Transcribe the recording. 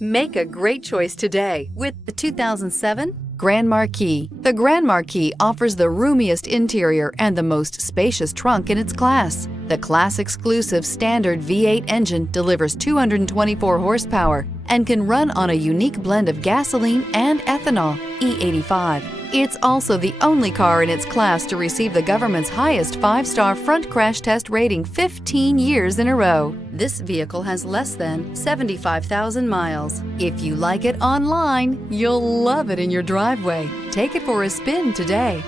Make a great choice today with the 2007 Grand Marquis. The Grand Marquis offers the roomiest interior and the most spacious trunk in its class. The class-exclusive standard V8 engine delivers 224 horsepower and can run on a unique blend of gasoline and ethanol, E85. It's also the only car in its class to receive the government's highest 5-star front crash test rating 15 years in a row. This vehicle has less than 75,000 miles. If you like it online, you'll love it in your driveway. Take it for a spin today.